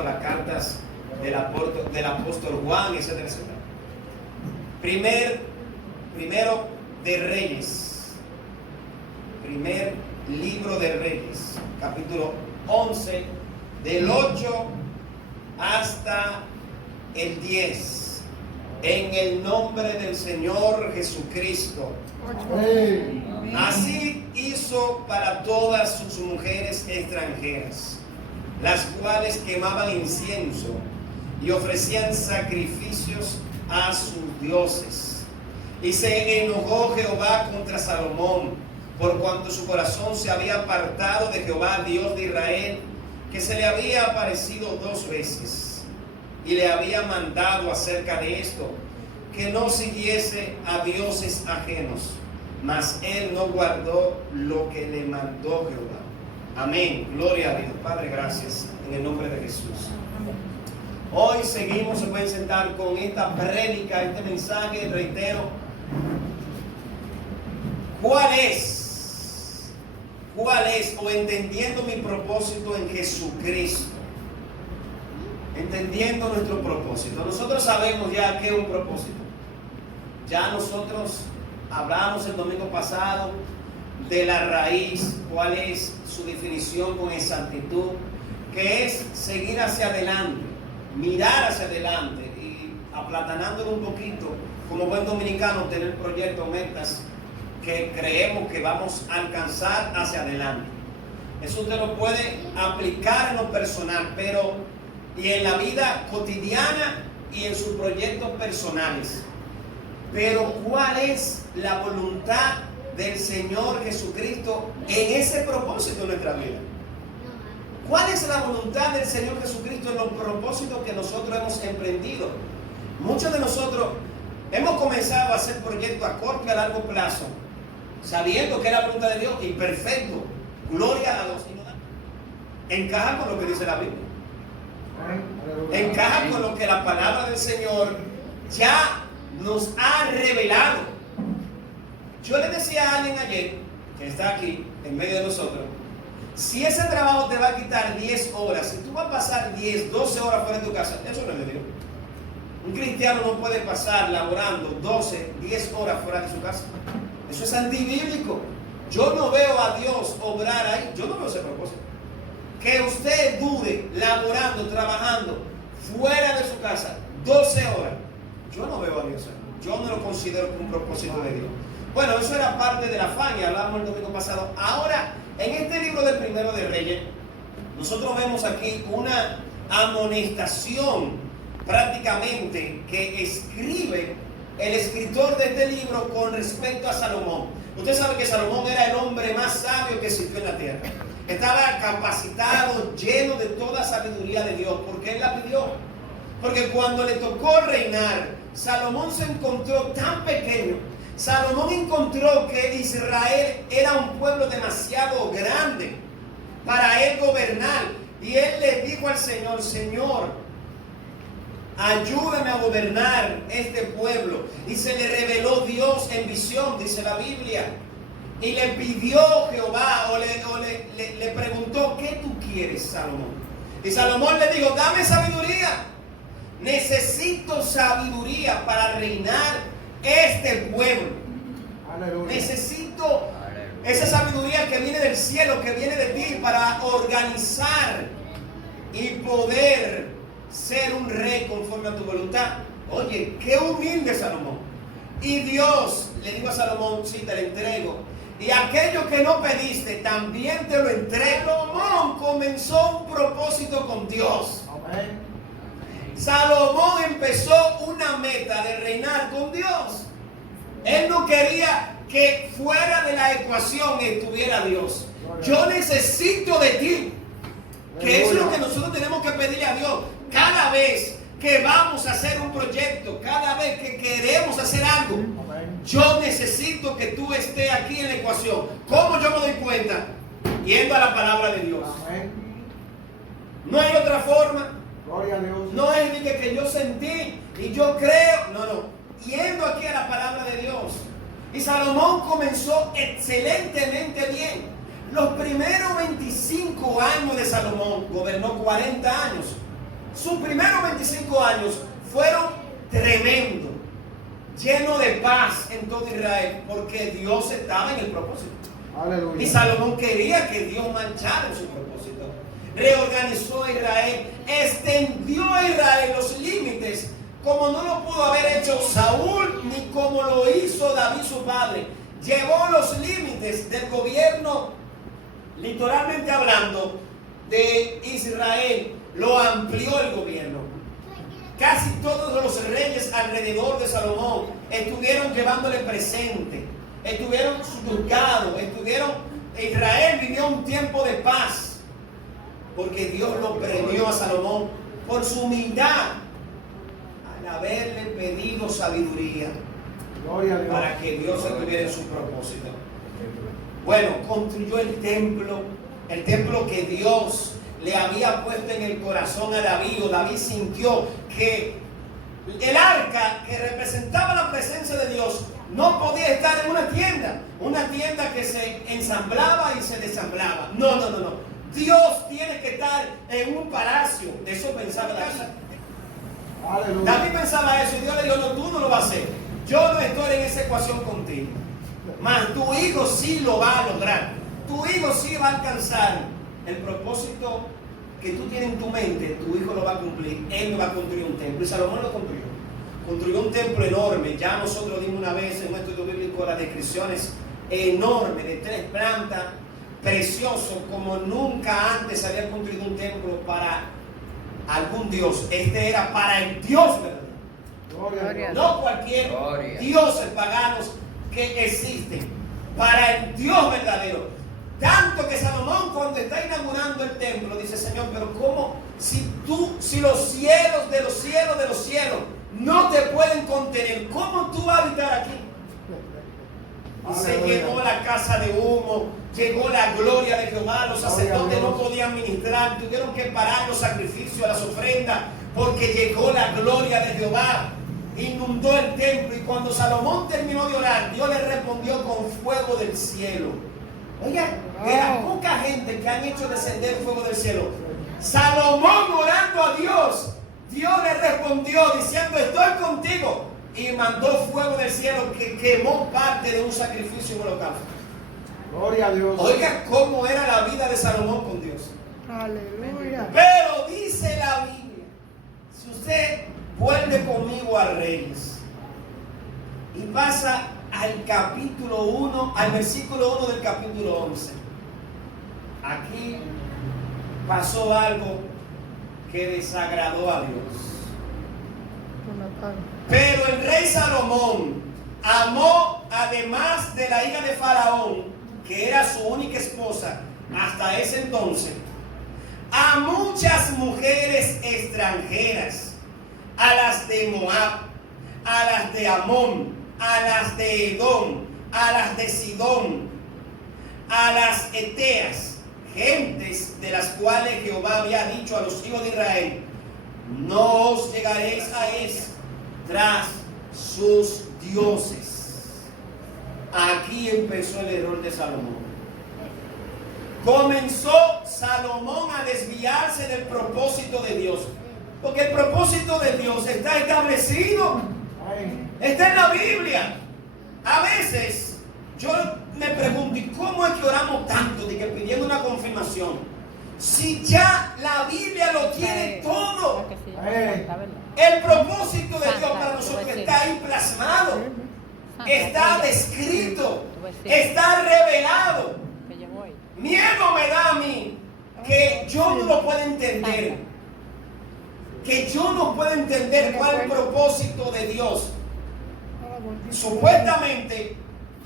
Santiago, las cartas del apóstol Juan, etcétera, etcétera. Primero de Reyes, primer libro de Reyes, capítulo 11, del 8 hasta el 10. En el nombre del Señor Jesucristo. Así hizo para todas sus mujeres extranjeras, las cuales quemaban incienso y ofrecían sacrificios a sus dioses. Y se enojó Jehová contra Salomón, por cuanto su corazón se había apartado de Jehová, Dios de Israel, que se le había aparecido 2 veces. Y le había mandado acerca de esto, que no siguiese a dioses ajenos. Mas él no guardó lo que le mandó Jehová. Amén. Gloria a Dios. Padre, gracias en el nombre de Jesús. Hoy seguimos, se pueden sentar con esta prédica, este mensaje, reitero. ¿Cuál es? O entendiendo mi propósito en Jesucristo. Entendiendo nuestro propósito. Nosotros sabemos ya qué es un propósito. Ya nosotros hablamos el domingo pasado de la raíz, cuál es su definición con exactitud, que es seguir hacia adelante, mirar hacia adelante y aplatanándolo un poquito, como buen dominicano, tener proyectos, metas que creemos que vamos a alcanzar hacia adelante. Eso usted lo puede aplicar en lo personal, pero y en la vida cotidiana y en sus proyectos personales. Pero ¿cuál es la voluntad del Señor Jesucristo en ese propósito de nuestra vida? ¿Cuál es la voluntad del Señor Jesucristo en los propósitos que nosotros hemos emprendido? Muchos de nosotros hemos comenzado a hacer proyectos a corto y a largo plazo, sabiendo que es la voluntad de Dios y perfecto, gloria a Dios. Encaja con lo que dice la Biblia. Encaja con lo que la palabra del Señor ya nos ha revelado. Yo le decía a alguien ayer, que está aquí en medio de nosotros, si ese trabajo te va a quitar 10 horas, si tú vas a pasar 10, 12 horas fuera de tu casa, eso no es de Dios. Un cristiano no puede pasar laborando 12, 10 horas fuera de su casa. Eso es antibíblico. Yo no veo a Dios obrar ahí, yo no veo ese propósito. Que usted dude laborando, trabajando fuera de su casa 12 horas, yo no veo a Dios ahí. Yo no lo considero como un propósito de Dios. Bueno, eso era parte del afán y hablábamos el domingo pasado. Ahora, en este libro del Primero de Reyes, nosotros vemos aquí una amonestación prácticamente que escribe el escritor de este libro con respecto a Salomón. Usted sabe que Salomón era el hombre más sabio que existió en la tierra. Estaba capacitado, lleno de toda sabiduría de Dios. ¿Por qué él la pidió? Porque cuando le tocó reinar, Salomón se encontró tan pequeño. Salomón encontró que Israel era un pueblo demasiado grande para él gobernar. Y él le dijo al Señor: Señor, ayúdame a gobernar este pueblo. Y se le reveló Dios en visión, dice la Biblia. Y le pidió Jehová, le preguntó: ¿qué tú quieres, Salomón? Y Salomón le dijo: dame sabiduría. Necesito sabiduría para reinar este pueblo. Aleluya. Necesito esa sabiduría que viene del cielo, que viene de ti, para organizar y poder ser un rey conforme a tu voluntad. Oye, qué humilde Salomón. Y Dios le dijo a Salomón: sí, te lo entrego. Y aquello que no pediste, también te lo entrego. Salomón comenzó un propósito con Dios. Amén. Salomón empezó una meta de reinar con Dios. Él no quería que fuera de la ecuación estuviera Dios. Yo necesito de ti. Que es lo que nosotros tenemos que pedirle a Dios. Cada vez que vamos a hacer un proyecto, cada vez que queremos hacer algo, yo necesito que tú estés aquí en la ecuación. ¿Cómo yo me doy cuenta? Yendo a la palabra de Dios. No hay otra forma. Gloria a Dios. No es ni que yo sentí y yo creo. No. Yendo aquí a la palabra de Dios. Y Salomón comenzó excelentemente bien. Los primeros 25 años de Salomón, gobernó 40 años. sus primeros 25 años fueron tremendos, llenos de paz en todo Israel, porque Dios estaba en el propósito. Aleluya. Y Salomón quería que Dios marchara en su propósito. Reorganizó a Israel, extendió a Israel los límites, como no lo pudo haber hecho Saúl, ni como lo hizo David su padre. Llevó los límites del gobierno, literalmente hablando, de Israel. Lo amplió el gobierno. Casi todos los reyes alrededor de Salomón estuvieron llevándole presente, estuvieron juzgados, Israel vivió un tiempo de paz, porque Dios lo premió a Salomón por su humildad al haberle pedido sabiduría para que Dios estuviera en su propósito. Bueno, construyó el templo que Dios le había puesto en el corazón a David. David sintió que el arca que representaba la presencia de Dios no podía estar en una tienda que se ensamblaba y se desamblaba. No. Dios tiene que estar en un palacio. Eso pensaba David. Aleluya. David pensaba eso y Dios le dijo, no, tú no lo vas a hacer. Yo no estoy en esa ecuación contigo. Mas tu hijo sí lo va a lograr. Tu hijo sí va a alcanzar el propósito que tú tienes en tu mente. Tu hijo lo va a cumplir. Él va a construir un templo. Y Salomón lo construyó. Construyó un templo enorme. Ya nosotros dimos una vez en un estudio bíblico las descripciones enormes de 3 plantas, precioso, como nunca antes se había construido un templo para algún Dios. Este era para el Dios verdadero. Gloria. No cualquier dioses paganos que existen. Para el Dios verdadero. Tanto que Salomón, cuando está inaugurando el templo, dice: Señor, pero ¿cómo? Si los cielos de los cielos de los cielos no te pueden contener, ¿cómo tú vas a habitar aquí? Y se llenó la casa de humo, llegó la gloria de Jehová, los sacerdotes no podían ministrar, tuvieron que parar los sacrificios, las ofrendas, porque llegó la gloria de Jehová, inundó el templo. Y cuando Salomón terminó de orar, Dios le respondió con fuego del cielo. Oiga, de la poca gente que han hecho descender fuego del cielo, Salomón orando a Dios, Dios le respondió diciendo: estoy contigo, y mandó fuego del cielo que quemó parte de un sacrificio en holocausto. Gloria a Dios. Oiga cómo era la vida de Salomón con Dios. Aleluya. Pero dice la Biblia, si usted vuelve conmigo a Reyes y pasa al capítulo 1, al versículo 1 del capítulo 11, aquí pasó algo que desagradó a Dios. Pero el rey Salomón amó, además de la hija de Faraón, que era su única esposa hasta ese entonces, a muchas mujeres extranjeras, a las de Moab, a las de Amón, a las de Edom, a las de Sidón, a las Eteas, gentes de las cuales Jehová había dicho a los hijos de Israel: no os llegaréis a ellos tras sus dioses. Aquí empezó el error de Salomón. Comenzó Salomón a desviarse del propósito de Dios, porque el propósito de Dios está establecido, está en la Biblia. A veces yo me pregunto: ¿y cómo es que oramos tanto de que pidiendo una confirmación? Si ya la Biblia lo tiene todo. El propósito de Dios para nosotros está ahí plasmado, está descrito, está revelado. Miedo me da a mí que yo no lo pueda entender, que yo no puedo entender cuál es el propósito de Dios. Supuestamente,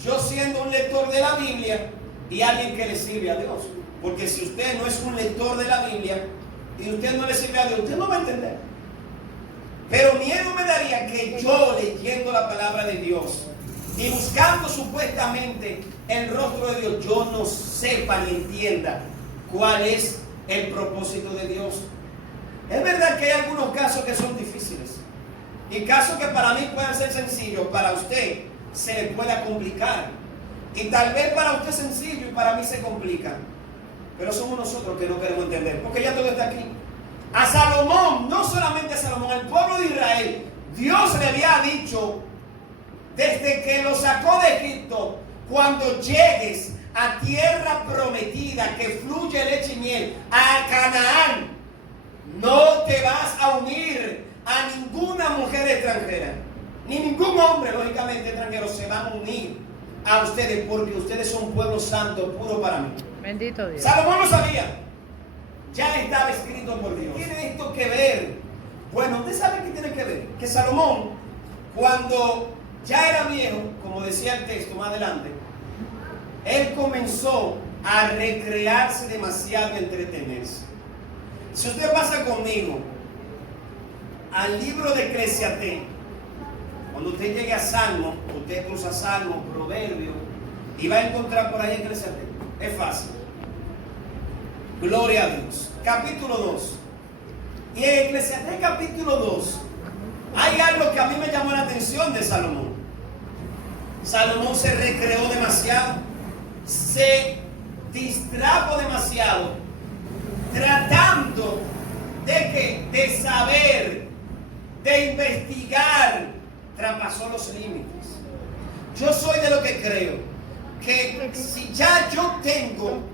yo siendo un lector de la Biblia y alguien que le sirve a Dios, porque si usted no es un lector de la Biblia y usted no le sirve a Dios, usted no va a entender. Pero miedo me daría que yo, leyendo la palabra de Dios y buscando supuestamente el rostro de Dios, yo no sepa ni entienda cuál es el propósito de Dios. Es verdad que hay algunos casos que son difíciles, y casos que para mí puedan ser sencillos, para usted se le pueda complicar, y tal vez para usted es sencillo y para mí se complica. Pero somos nosotros que no queremos entender, porque ya todo está aquí. A Salomón no Dios le había dicho desde que lo sacó de Egipto: cuando llegues a tierra prometida que fluye leche y miel, a Canaán, no te vas a unir a ninguna mujer extranjera, ni ningún hombre, lógicamente, extranjero se va a unir a ustedes, porque ustedes son pueblo santo, puro para mí. Bendito Dios. Salomón lo sabía. Ya estaba escrito por Dios. ¿Qué tiene esto que ver? Bueno, ¿usted sabe qué tiene que ver? Que Salomón, cuando ya era viejo, como decía el texto más adelante, él comenzó a recrearse demasiado y entretenerse. Si usted pasa conmigo al libro de Eclesiastés, cuando usted llegue a Salmo, usted cruza Salmo, Proverbio, y va a encontrar por ahí Eclesiastés. Es fácil. Gloria a Dios. Capítulo 2. Y en Eclesiastés capítulo 2 hay algo que a mí me llamó la atención de Salomón. Salomón se recreó demasiado, se distrajo demasiado, tratando de saber, de investigar, traspasó los límites. Yo soy de lo que creo que si ya yo tengo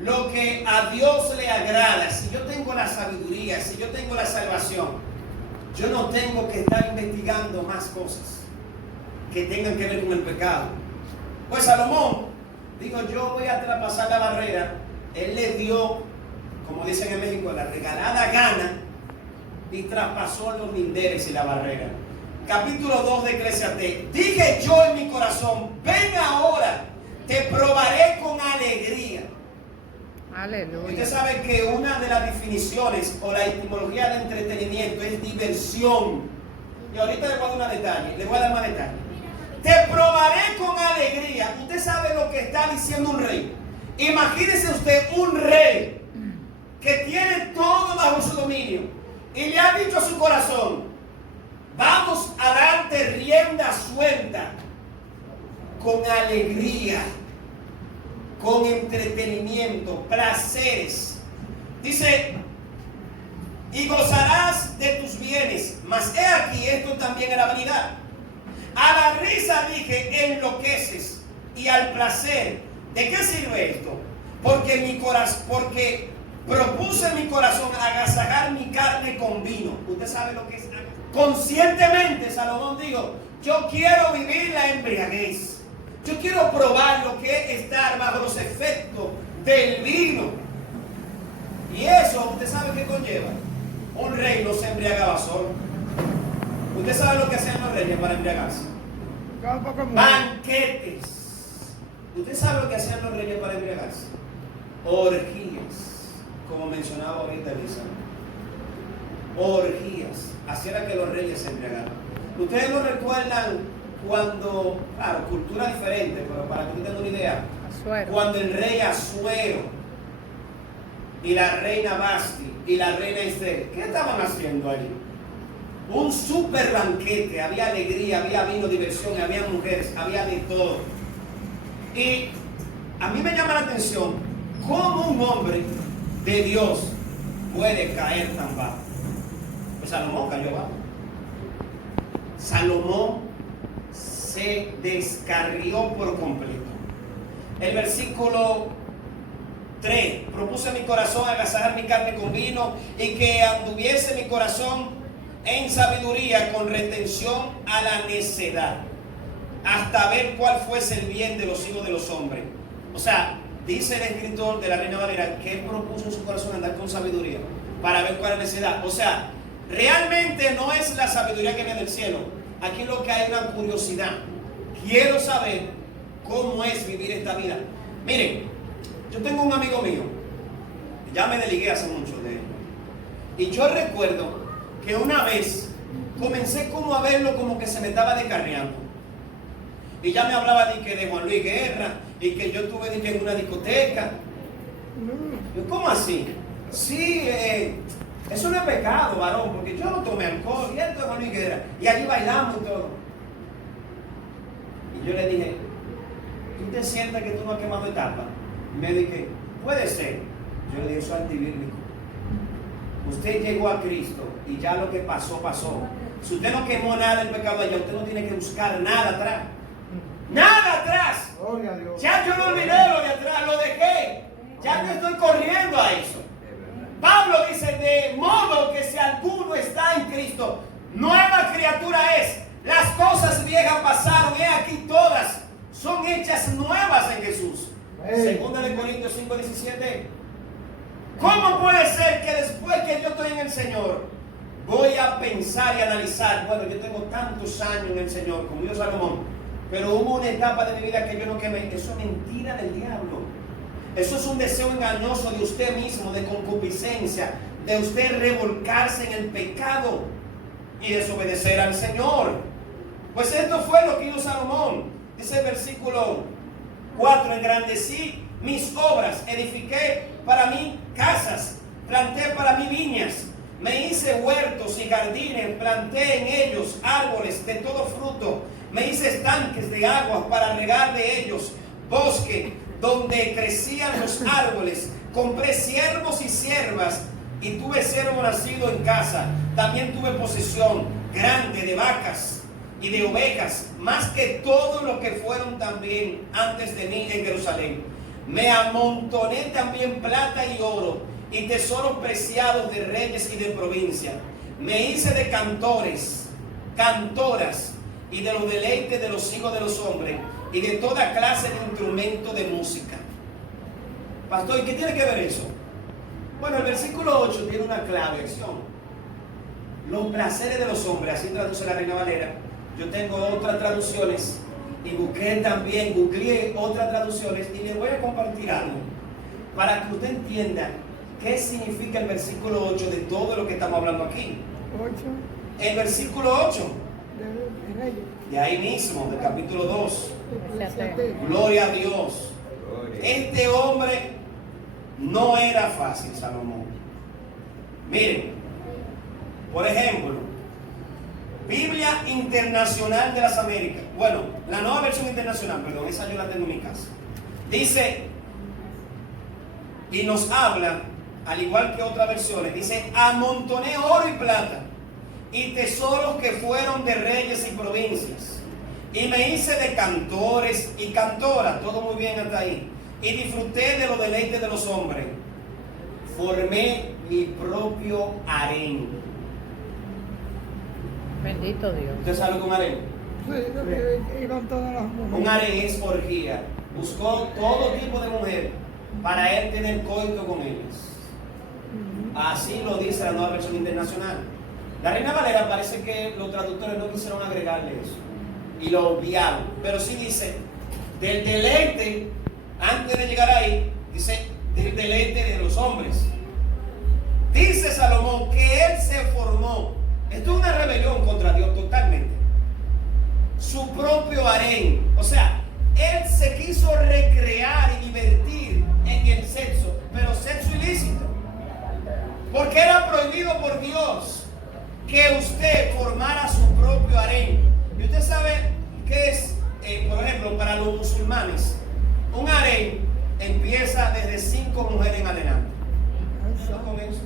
lo que a Dios le agrada, si yo tengo la sabiduría, si yo tengo la salvación, yo no tengo que estar investigando más cosas que tengan que ver con el pecado. Pues Salomón digo, yo voy a traspasar la barrera. Él le dio, como dicen en México, la regalada gana, y traspasó los linderes y la barrera. Capítulo 2 de Eclesiastés. Dije yo en mi corazón: ven ahora, te probaré con alegría. Aleluya. Usted sabe que una de las definiciones o la etimología de entretenimiento es diversión. Y ahorita le voy a dar más detalles. Te probaré con alegría. Usted sabe lo que está diciendo un rey. Imagínese usted un rey que tiene todo bajo su dominio y le ha dicho a su corazón: vamos a darte rienda suelta con alegría, con entretenimiento, placeres. Dice: y gozarás de tus bienes, mas he aquí, esto también era vanidad. A la risa dije: enloqueces, y al placer, ¿de qué sirve esto? Porque propuse en mi corazón agasajar mi carne con vino. Usted sabe lo que es. Conscientemente Salomón dijo: yo quiero vivir la embriaguez. Yo quiero probar lo que es estar bajo los efectos del vino. Y eso, ¿usted sabe qué conlleva? Un rey no se embriagaba solo. ¿Usted sabe lo que hacían los reyes para embriagarse? Banquetes. ¿Usted sabe lo que hacían los reyes para embriagarse? Orgías, como mencionaba ahorita Elisa. Orgías. Así era que los reyes se embriagaban. ¿Ustedes no recuerdan cuando, claro, cultura diferente, pero para que tengan una idea, Asuero. cuando el rey Asuero y la reina Basti y la reina Esther, ¿qué estaban haciendo allí? Un super banquete, había alegría, había vino, diversión, había mujeres, había de todo. Y a mí me llama la atención cómo un hombre de Dios puede caer tan bajo. Pues Salomón cayó bajo. Salomón se descarrió por completo. El versículo 3: propuse en mi corazón agasajar mi carne con vino, y que anduviese mi corazón en sabiduría con retención a la necedad, hasta ver cuál fuese el bien de los hijos de los hombres. O sea, dice el escritor de la Reina Valera que él propuso en su corazón andar con sabiduría para ver cuál es la necedad. O sea, realmente no es la sabiduría que viene del cielo. Aquí lo que hay es una curiosidad. Quiero saber cómo es vivir esta vida. Miren, yo tengo un amigo mío, ya me desligué hace mucho de él, y yo recuerdo que una vez comencé como a verlo como que se me estaba descarriando. Y ya me hablaba de Juan Luis Guerra, y que yo estuve en una discoteca. Yo, ¿cómo así? Sí, eso no es pecado, varón, porque yo no tomé alcohol, y esto es Juan Luis Guerra, y allí bailamos y todo. Y yo le dije: ¿tú te sientes que tú no has quemado etapa? Y me dije: puede ser. Yo le dije: eso es antibíblico. Usted llegó a Cristo y ya lo que pasó, pasó. Si usted no quemó nada del pecado allá, usted no tiene que buscar nada atrás. Nada atrás. Gloria a Dios. Ya yo no olvidé lo de atrás, lo dejé. Ya no estoy corriendo a eso. Pablo dice, de modo que si alguno está en Cristo, nueva criatura es. Las cosas viejas pasaron, y aquí todas son hechas nuevas en Jesús. Segunda de Corintios 5:17. ¿Cómo puede ser que después que yo estoy en el Señor, voy a pensar y analizar? Bueno, yo tengo tantos años en el Señor, como dijo Salomón, pero hubo una etapa de mi vida que yo no quemé. Eso es mentira del diablo. Eso es un deseo engañoso de usted mismo, de concupiscencia, de usted revolcarse en el pecado y desobedecer al Señor. Pues esto fue lo que hizo Salomón. Dice el versículo 4, engrandecí mis obras, edifiqué para mí casas, planté para mí viñas, me hice huertos y jardines, planté en ellos árboles de todo fruto, me hice estanques de aguas para regar de ellos, bosque donde crecían los árboles, compré siervos y siervas y tuve siervo nacido en casa, también tuve posesión grande de vacas y de ovejas, más que todo lo que fueron también antes de mí en Jerusalén. Me amontoné también plata y oro y tesoros preciados de reyes y de provincia. Me hice de cantores, cantoras y de los deleites de los hijos de los hombres y de toda clase de instrumento de música. Pastor, ¿y qué tiene que ver eso? Bueno, el versículo 8 tiene una clave acción. Los placeres de los hombres, así traduce la Reina Valera. Yo tengo otras traducciones y googleé otras traducciones y les voy a compartir algo para que usted entienda qué significa el versículo 8 de todo lo que estamos hablando aquí. 8. El versículo 8, De Reyes. de ahí mismo, del capítulo 2. Eclesiastés. Gloria a Dios. Este hombre no era fácil, Salomón. Miren, por ejemplo, Biblia Internacional de las Américas. Bueno, la nueva versión internacional, perdón, esa yo la tengo en mi casa. Dice, y nos habla, al igual que otras versiones, dice, amontoné oro y plata y tesoros que fueron de reyes y provincias. Y me hice de cantores y cantoras, todo muy bien hasta ahí. Y disfruté de los deleites de los hombres. Formé mi propio harén. Bendito Dios. ¿Usted sabe lo que es un harén? Sí, iban todas las mujeres. Un harén es orgía. Buscó todo tipo de mujer para él tener coito con ellas. Así lo dice la nueva versión internacional. La Reina Valera parece que los traductores no quisieron agregarle eso y lo obviaron, pero sí dice del deleite, antes de llegar ahí, dice del deleite de los hombres. Dice Salomón que él se formó, esto es una rebelión contra Dios totalmente, su propio harén. O sea, él se quiso recrear y divertir en el sexo, pero sexo ilícito, porque era prohibido por Dios que usted formara su propio harén. Y usted sabe que es, por ejemplo, para los musulmanes, un harén empieza desde 5 mujeres en adelante. ¿No con eso?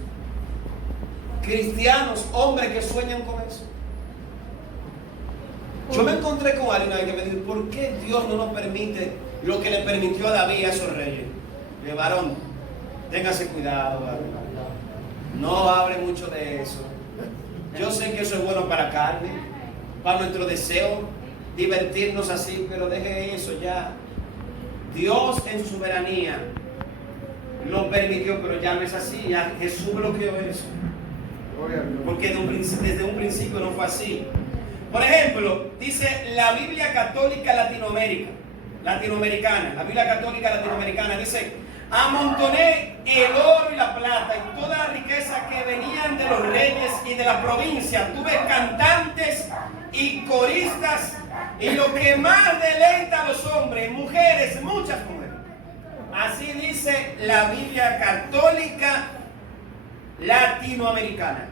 Cristianos, hombres que sueñan con eso. Yo me encontré con alguien que me dijo, ¿por qué Dios no nos permite lo que le permitió a David a esos reyes? Le varón, téngase cuidado, varón. No hable mucho de eso. Yo sé que eso es bueno para carne, para nuestro deseo, divertirnos así, pero deje eso ya. Dios en su soberanía lo permitió, pero ya no es así. Ya Jesús bloqueó eso. Porque desde un principio no fue así. Por ejemplo, dice la Biblia Católica Latinoamericana, la Biblia Católica Latinoamericana dice, amontoné el oro y la plata y toda la riqueza que venían de los reyes y de las provincias. Tuve cantantes y coristas y lo que más deleita a los hombres, mujeres, muchas mujeres. Así dice la Biblia Católica Latinoamericana.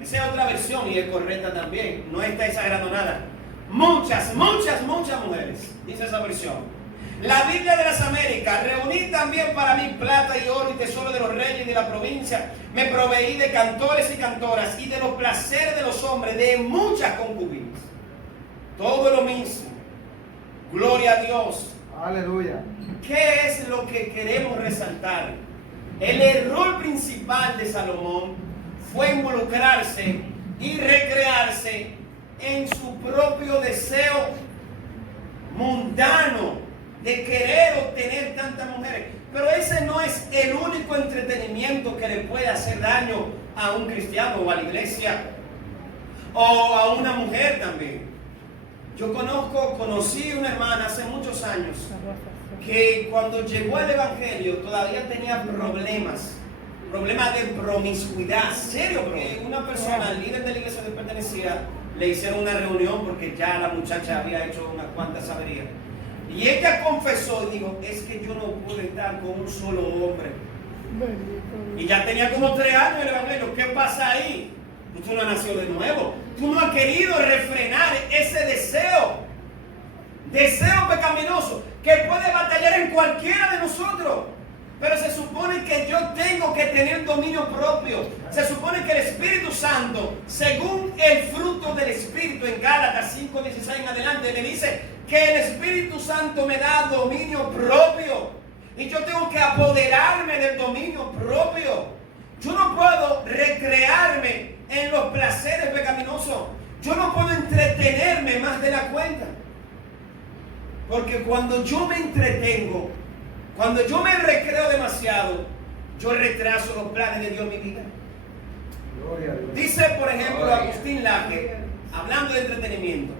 Esa es otra versión y es correcta también, no está exagerando nada. Muchas mujeres, dice esa versión. La Biblia de las Américas, reuní también para mí plata y oro y tesoro de los reyes de la provincia. Me proveí de cantores y cantoras y de los placeres de los hombres, de muchas concubinas. Todo lo mismo. Gloria a Dios. Aleluya. ¿Qué es lo que queremos resaltar? El error principal de Salomón fue involucrarse y recrearse en su propio deseo mundano de querer obtener tantas mujeres. Pero ese no es el único entretenimiento que le puede hacer daño a un cristiano o a la iglesia o a una mujer también. Yo conocí una hermana hace muchos años que cuando llegó al evangelio todavía tenía problemas de promiscuidad, serio, porque una persona, el líder de la iglesia que pertenecía, le hicieron una reunión porque ya la muchacha había hecho unas cuantas averías. Y ella confesó y dijo, es que yo no pude estar con un solo hombre. Y ya tenía como 3 años en el evangelio. ¿Qué pasa ahí? Tú no has nacido de nuevo. Tú no has querido refrenar ese deseo pecaminoso que puede batallar en cualquiera de nosotros. Pero se supone que yo tengo que tener dominio propio. Se supone que el Espíritu Santo, según el fruto del Espíritu en Gálatas 5:16 en adelante, me dice que el Espíritu Santo me da dominio propio. Y yo tengo que apoderarme del dominio propio. Yo no puedo recrearme en los placeres pecaminosos. Yo no puedo entretenerme más de la cuenta. Porque cuando yo me entretengo, cuando yo me recreo demasiado, yo retraso los planes de Dios en mi vida. Gloria a Dios. Dice, por ejemplo, Agustín Laje, hablando de entretenimiento,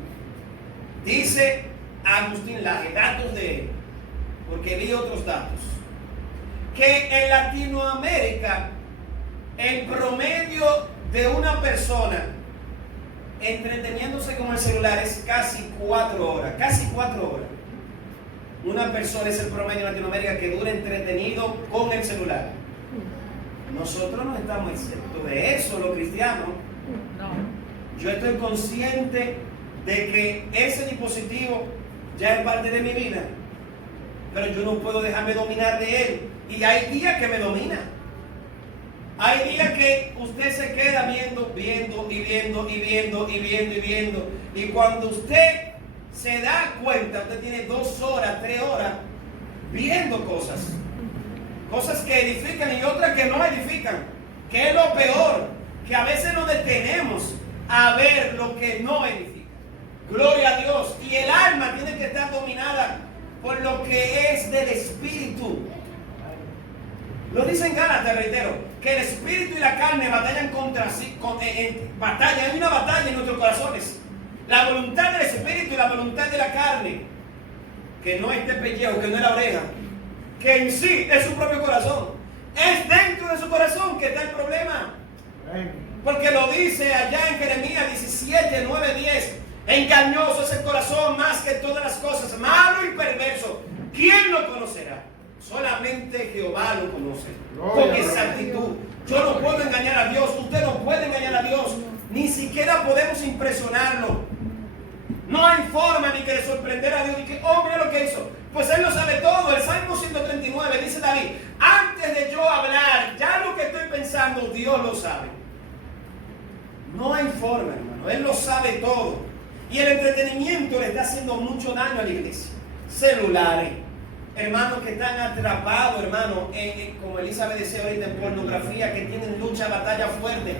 dice Agustín Laje, datos de él, porque vi otros datos, que en Latinoamérica el promedio de una persona entreteniéndose con el celular es casi 4 horas, casi 4 horas. Una persona es el promedio en Latinoamérica que dura entretenido con el celular. Nosotros no estamos exentos de eso, los cristianos. No. Yo estoy consciente de que ese dispositivo ya es parte de mi vida, pero yo no puedo dejarme dominar de él. Y hay días que me domina. Hay días que usted se queda viendo. Y cuando usted se da cuenta, usted tiene 2 horas, 3 horas viendo cosas. Cosas que edifican y otras que no edifican. Que es lo peor, que a veces nos detenemos a ver lo que no edifica. Gloria a Dios. Y el alma tiene que estar dominada por lo que es del Espíritu. Lo dice en Gálatas, reitero, que el Espíritu y la carne batallan contra sí, hay una batalla en nuestros corazones. La voluntad del Espíritu y la voluntad de la carne, que no es este pellejo, que no es la oreja, que en sí es su propio corazón. Es dentro de su corazón que está el problema. Porque lo dice allá en Jeremías 17, 9, 10. Engañoso es el corazón más que todas las cosas, malo y perverso. ¿Quién lo conocerá? Solamente Jehová lo conoce. Con exactitud. Yo no puedo engañar a Dios. Usted no puede engañar a Dios. Ni siquiera podemos impresionarlo. No hay forma ni que de sorprender a Dios. Ni que, hombre, lo que hizo. Pues Él lo sabe todo. El Salmo 139 dice David: antes de yo hablar, ya lo que estoy pensando, Dios lo sabe. No hay forma, hermano. Él lo sabe todo. Y el entretenimiento le está haciendo mucho daño a la iglesia. Celulares. Hermanos que están atrapados, hermanos, como Elizabeth decía ahorita, en pornografía, que tienen lucha, batalla fuerte.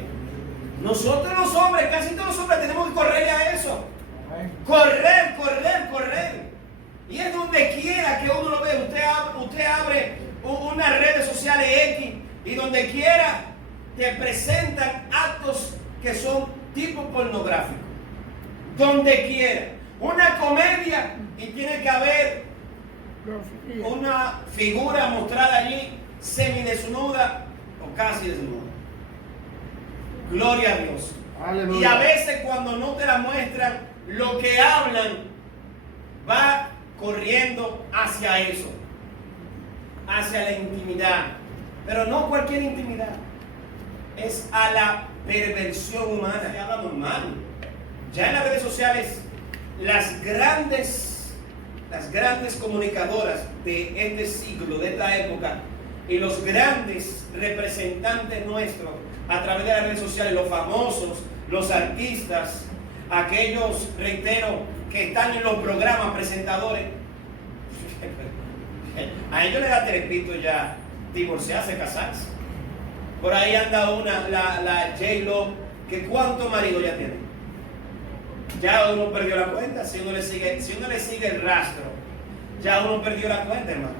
Nosotros los hombres, casi todos los hombres, tenemos que correrle a eso. Correr. Y es donde quiera que uno lo ve. Usted abre unas redes sociales X y donde quiera te presentan actos que son tipo pornográficos. Donde quiera. Una comedia y tiene que haber una figura mostrada allí semidesnuda o casi desnuda. Gloria a Dios. Aleluya. Y a veces cuando no te la muestran, lo que hablan va corriendo hacia eso, hacia la intimidad. Pero no cualquier intimidad, es a la perversión humana. Se habla normal. Ya en las redes sociales, las grandes las grandes comunicadoras de este siglo, de esta época, y los grandes representantes nuestros a través de las redes sociales, los famosos, los artistas, aquellos, reitero, que están en los programas presentadores, a ellos les da trepito ya divorciarse, casarse. Por ahí anda la J-Lo, que cuántos maridos ya tiene. Ya uno perdió la cuenta, si uno le sigue el rastro, ya uno perdió la cuenta, hermano.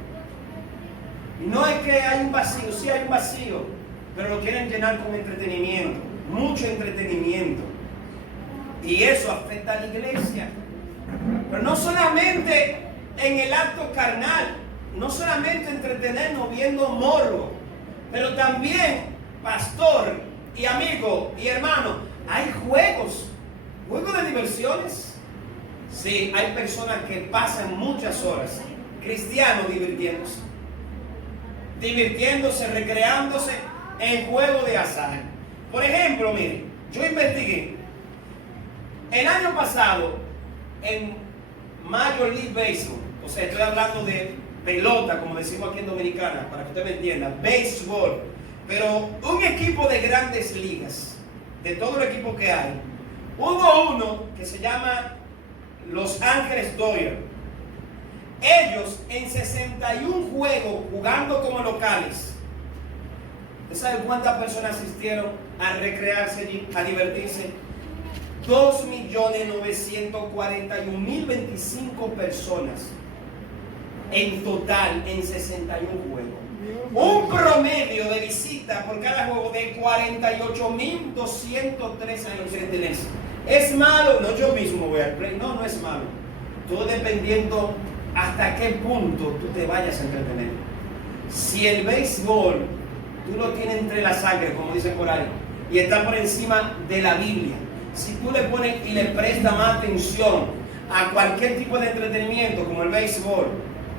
No es que hay un vacío, sí hay un vacío, pero lo quieren llenar con entretenimiento, mucho entretenimiento. Y eso afecta a la iglesia. Pero no solamente en el acto carnal, no solamente entretenernos viendo morbo, pero también, pastor y amigo y hermano, hay juegos de diversiones. Sí, hay personas que pasan muchas horas, cristianos, divirtiéndose, recreándose en juegos de azar. Por ejemplo, mire, yo investigué el año pasado en Major League Baseball, o sea, estoy hablando de pelota, como decimos aquí en Dominicana, para que usted me entienda, béisbol, pero un equipo de grandes ligas, de todo el equipo que hay, hubo uno que se llama Los Ángeles Dodgers. Ellos en 61 juegos jugando como locales, ¿usted sabe cuántas personas asistieron a recrearse y a divertirse? 2.941.025 personas en total en 61 juegos. Un promedio de visita por cada juego de 48.203 años de tenencia. ¿Es malo? No, yo mismo voy al play. No, no es malo. Todo dependiendo hasta qué punto tú te vayas a entretener. Si el béisbol tú lo tienes entre la sangre, como dice por ahí, y está por encima de la Biblia, si tú le pones y le prestas más atención a cualquier tipo de entretenimiento como el béisbol,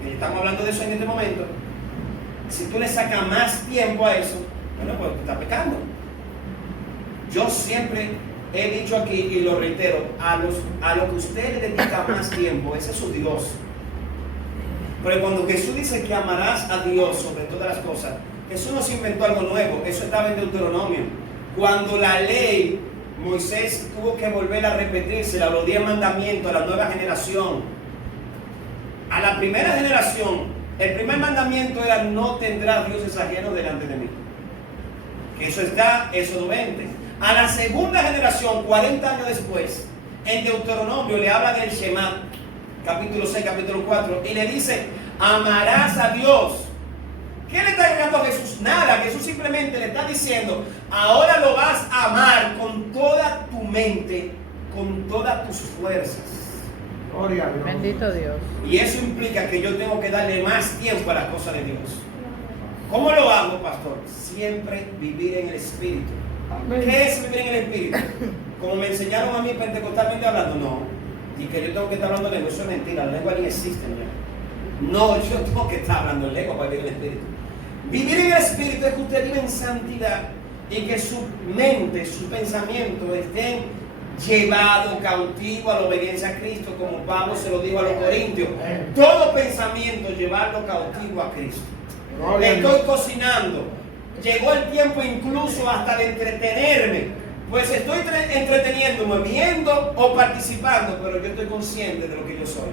que estamos hablando de eso en este momento, si tú le sacas más tiempo a eso, bueno, pues tú estás pecando. Yo siempre he dicho aquí y lo reitero, a lo que usted le dedica más tiempo, ese es su Dios. Pero cuando Jesús dice que amarás a Dios sobre todas las cosas, Jesús no se inventó algo nuevo, eso estaba en Deuteronomio. Cuando la ley, Moisés tuvo que volver a repetirse a los 10 mandamientos a la nueva generación. A la primera generación, el primer mandamiento era: no tendrás dioses ajenos delante de mí. Que eso está, Éxodo 20. A la segunda generación, 40 años después, en Deuteronomio le habla del Shema, capítulo 6, capítulo 4, y le dice: amarás a Dios. ¿Qué le está llegando a Jesús? Nada. Jesús simplemente le está diciendo: ahora lo vas a amar con toda tu mente, con todas tus fuerzas. Gloria a Dios. Bendito Dios. Y eso implica que yo tengo que darle más tiempo a las cosas de Dios. ¿Cómo lo hago, pastor? Siempre vivir en el Espíritu. Amén. ¿Qué es vivir en el Espíritu? Como me enseñaron a mí pentecostalmente hablando, no. Y que yo tengo que estar hablando lengua, eso es mentira, las lenguas ni existen ya. No, yo tengo que estar hablando en lengua para vivir en el Espíritu. Vivir en el Espíritu es que usted vive en santidad y que su mente, su pensamiento estén llevados cautivo a la obediencia a Cristo, como Pablo se lo dijo a los corintios. Todo pensamiento llevarlo cautivo a Cristo. Estoy cocinando, llegó el tiempo incluso hasta de entretenerme, pues estoy entreteniéndome, viendo o participando, pero yo estoy consciente de lo que yo soy.